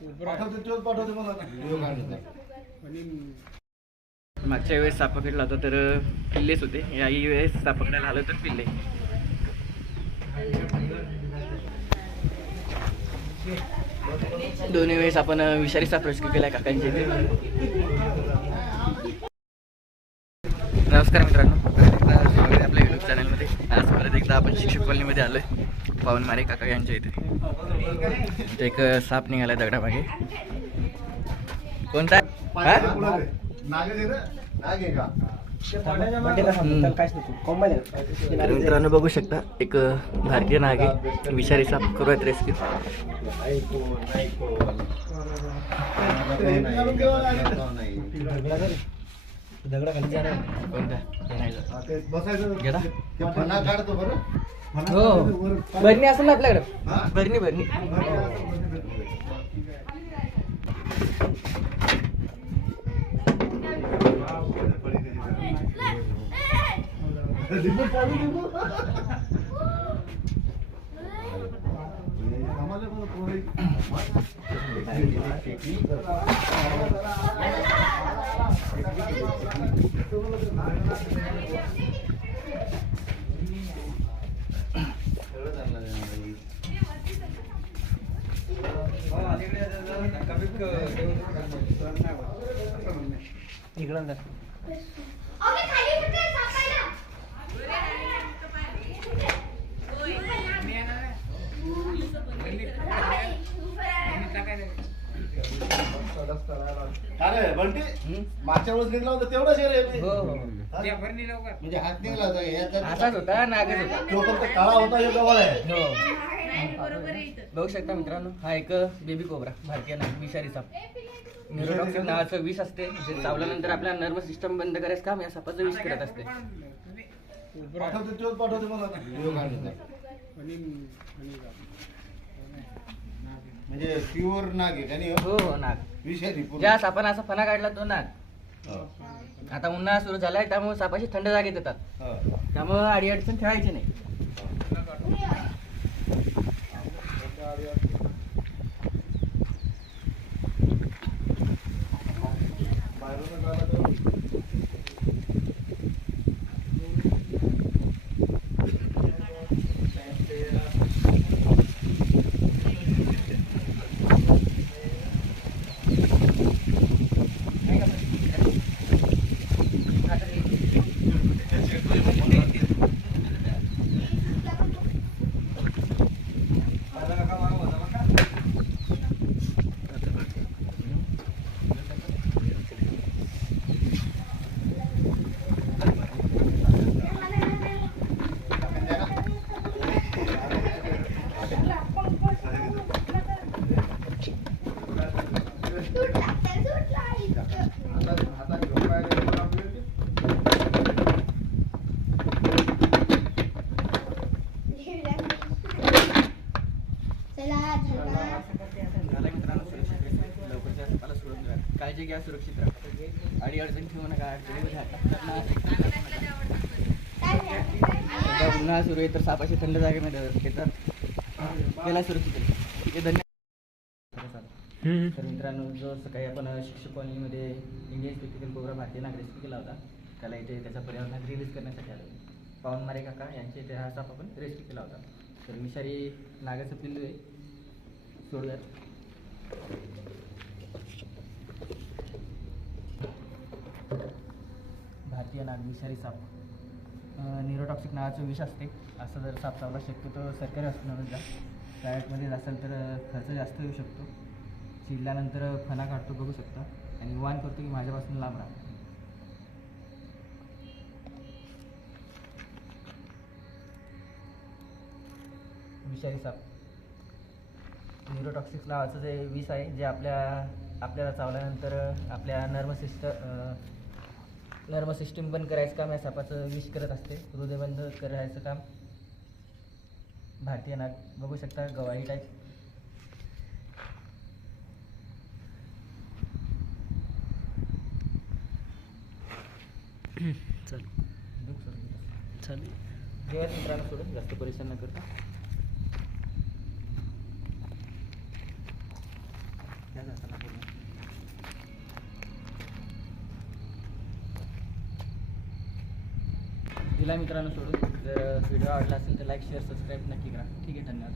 पाठवते तोच पाठवते मला. मागच्या वेळेस साप पकडला होता तर पिल्लेच होते. याही वेळेस साप पकडायला आलं तर पिल्ले. दोन्ही वेळेस आपण विषारी साप रेस्क्यू केला काकांचे. नमस्कार मित्रांनो. आपल्या युट्यूब चॅनलमध्ये आज परत एकदा आपण शिक्षक कॉलनीमध्ये आलोय. पावन मारे काका यांच्या इथे. एक साप निघाला दगडामागे. कोणता? तर मित्रांनो बघू शकता एक भारतीय नाग आहे विषारी साप करूयात रेस्क्यू नाही काढतो बरं. फणा हो. बरणी असेल ना आपल्याकडे? बरणी बरणी इकडं अरे बंटी मागच्या वेळेस निघला होता तेवढा शेर आहे हो हो म्हणजे हात निघला होता याचा असाच होता नागच होता. तो फक्त काळा होता हे जवळ आहे. हो. बघू शकता मित्रांनो हा एक बेबी कोबरा भारतीय नाग विषारी साप न्यूरोटॉक्सिक नावाचं विष असते जे चावल्यानंतर आपल्या नर्वस सिस्टम बंद करायचं काम या सापाचं विष करत असते. पाठवते तोच पाठवते मला. व्हिडिओ म्हणजे प्युअर नाग आहे का नाही हो हो नाग विषारी पूर्ण. ज्या सापानं असा फणा काढला तो नाग हो. आता उन्हाळा सुरू झालाय त्यामुळे सापाशी थंड जागेत येतात हो. त्यामुळे अडी अडचण ठेवायची नाही काळजी घ्या सुरक्षित राहा अडी अडचण ठेवू नका अडचणीमध्ये उन्हाळा सुरू आहे तर सापाशी थंड जागेमध्ये येतात गेला सुरक्षित धन्यवाद तर मित्रांनो जो सकाळी आपण शिक्षक कॉलनीमध्ये इंडियन स्पेक्टिकल प्रोग्राम भारतीय नागरिक केला होता त्याला इथे त्याचा पर्यावरणात रिलीज करण्यासाठी आलो. पावनमारे काका यांच्या इथे हा साप आपण रेस्क्यू केला होता. तर विषारी नागाचं पिल्लू आहे सोडूयात भारतीय नाग विषारी साप. न्यूरोटॉक्सिक नावाचं विष असते. असं जर साप चावला शक्यतो सरकारी हॉस्पिटलमध्ये जा. प्रायव्हेटमध्ये असेल तर खर्च जास्त येऊ शकतो. चिडल्यानंतर फणा काढतो बघू शकता. आणि वान करतो की माझ्यापासून लांब राहा. विषारी साप. न्यूरोटॉक्सिक्स नावाचं जे विष आहे जे आपल्या आपल्याला चावल्यानंतर आपल्या नर्व सिस्ट नर्व सिस्टीम बंद करायचं काम या सापाचं विष करत असते. हृदय बंद करायचं काम. भारतीय नाग बघू शकता गवाळी टाईप चालेल चालेल जेव्हा मित्रांनो सोडून. जास्त परेशान न करता तिला मित्रांनो सोडून जर व्हिडिओ आवडला असेल तर लाईक शेअर सबस्क्राईब नक्की करा. ठीक आहे धन्यवाद.